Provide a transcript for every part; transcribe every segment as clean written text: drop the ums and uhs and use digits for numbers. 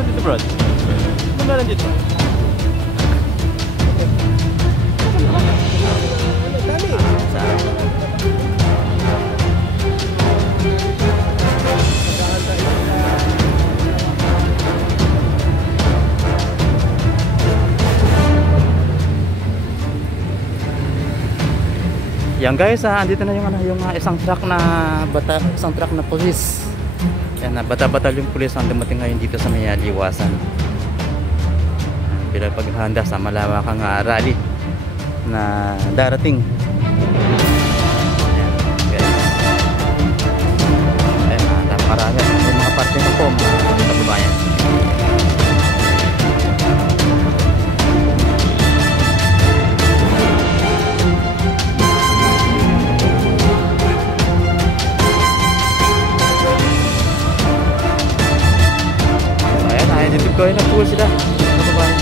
meron dito, bro? Ano meron dito? Yan guys, andito na yung isang truck na pulis. Yan, bata-batal yung pulis ang dumating ngayon dito sa may liwasan. Bilang paghahanda sa malawakang rally na darating. Ayan, napakarami. Yung mga parte na po, mga kababayan. Kaya na po sila mga kababayan.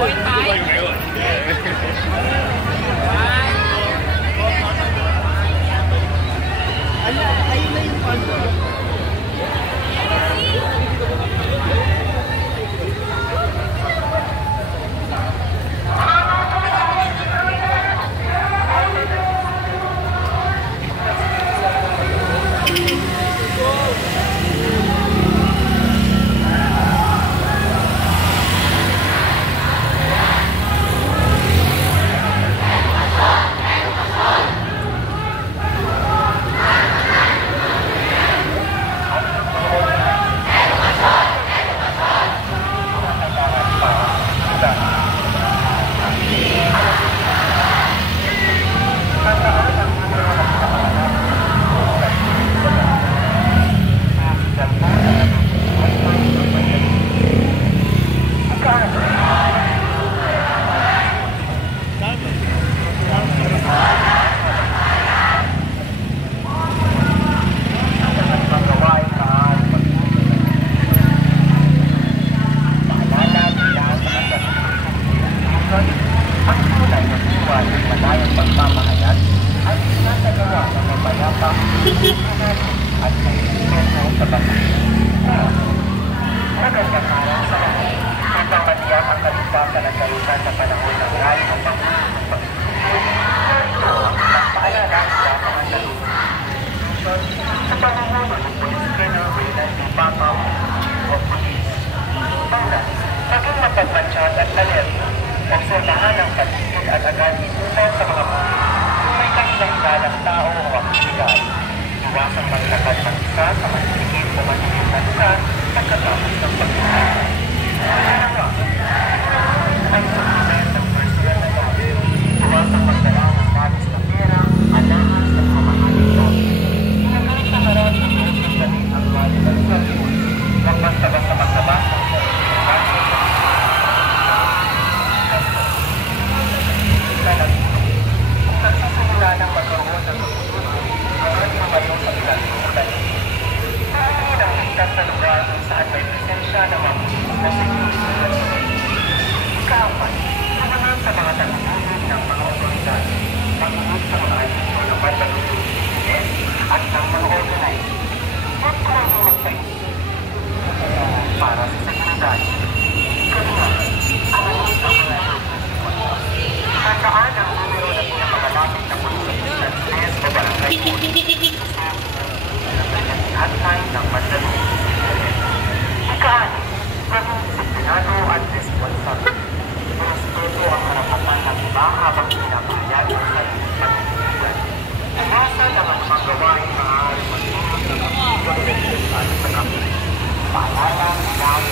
Uy, bawal yung obserbahan ang paligid at agad itusan sa mga kung may kailang tao o aktividad. Iwasang maglakad ng isa sa masikip o maliit na lugar pagkatapos ng pagkakas. Ay susunod ng personal na gamit. magkaroon ng at lumayo sa pinagkukulan. Hindi ng ligtas na lugar kung saan may presensya ng mga na security at ikapat, naman sa mga tagpunin ng mga otoridad, pag-uod sa mga agisyon ng pagkalutusin at ng mga organize. Huwag tumulong sa inyo para sa seguridad. Kaya, ang mga tandaan ang numero na pinakamalapit na pagkalutusin o barangay po. Hotline ng Mandaluyong. Ikaan, gawin disiplinado at responsable. Respeto ang karapatan ng iba habang pinapahayag ang sarili ng pagkalutusin. Iwasan ang mga gawain maaaring magtulong ng pagkalutusin at pagkalutusin. Paalala ang ilang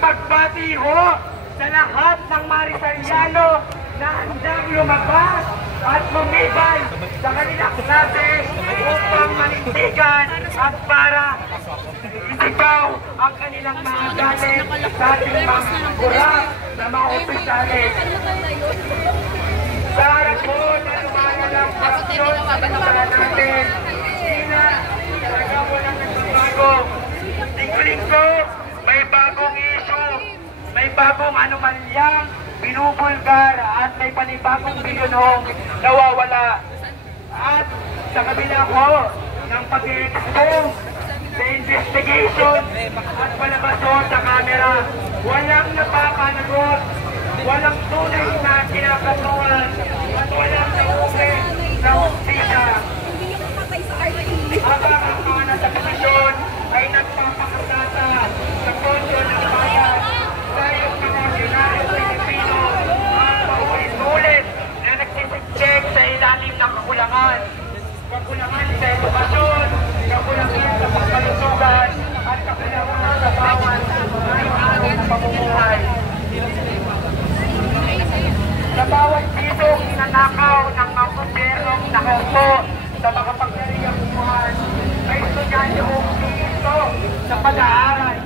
pagbati ho sa lahat ng Marisaliano na handang lumabas at lumibay sa kanilang klase upang manindigan at para isigaw ang kanilang mga galit sa ating mga kurang na mga opisyalis. Sa harap po na lumalalang pasyon sa bansa natin, sila talaga walang nagbabago. Linggo-linggo, may bagong issue, may bagong anomalyang binubulgar at may panibagong bilyonong nawawala. At sa kabila ko ng pag-i-expose sa investigation at palabasyon sa kamera, walang napapanagot, walang tunay na kinakatuan at walang nauwi na hustisya. Habang ang mga nasa komisyon ay nagpapakasata sa pondo ng bayan, tayong mga ordinaryong Pilipino ang paulit-ulit na nagsisiksik sa ilalim ng kakulangan. Kakulangan sa edukasyon, kakulangan sa pagkalusugan, at kakulangan sa bawat araw-araw na pamumuhay. Sa bawat pisong ninanakaw ng mga gobyernong nakaupo sa makapangyarihang buwan, may estudyante kong dito sa pag-aaral.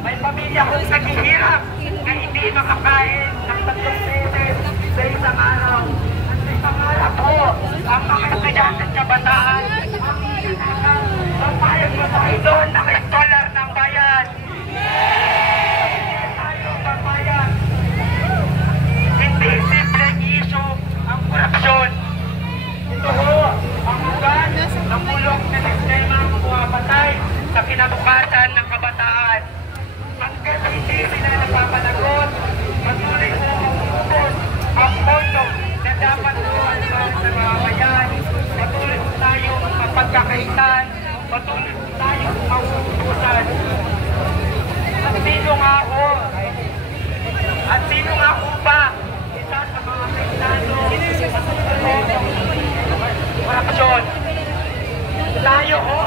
May pamilya kong naghihirap na hindi makakain ng 3 beses sa isang araw. At may pangarap ko ang mga estudyante at kabataan ang ninanakaw. Papayag mo tayo doon na may scholar ng bayan. Tayo papayag. Hindi simpleng issue ang korupsyon. Ito ho ang ugat ng bulok na sistema ang pumapatay sa kinabukasan ng kabataan. Hanggang hindi sila napapanagot, patuloy ko umubos ang pondo na dapat doon sa mga bayan. Patuloy ko tayong mapagkakaitan, patuloy ko tayong mauubusan. At sino nga ho? At sino nga ho ba? Isa sa mga kailangan korupsyon. Tayo ho